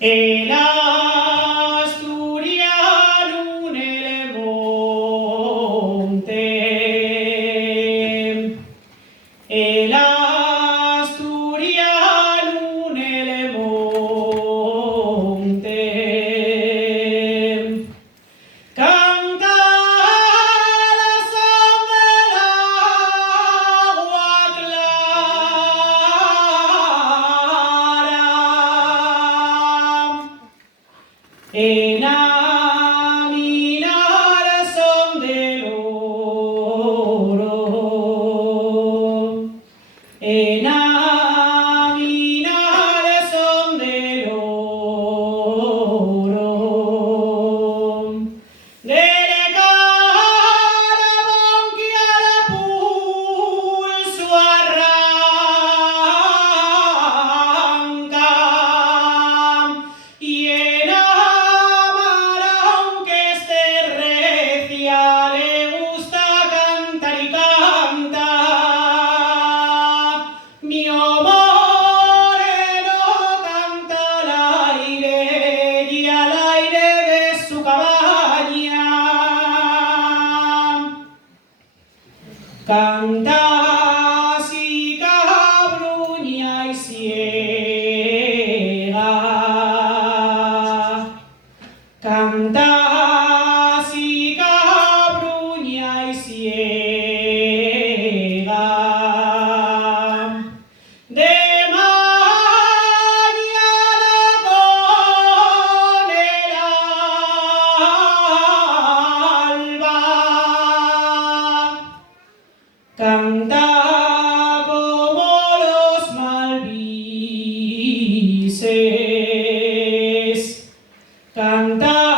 El asturiano en el monte, el asturiano en el monte, canta la son del agua clara. En aminar son del oro, en aminar son del oro, del carbón que al pulso arranca, y en le gusta cantar y canta. Mi moreno canta al aire y al aire de su cabaña. Canta si cabruña y ciega. Canta si cabruña y ciega. De mañana con el alba. Canta como los malvises. Canta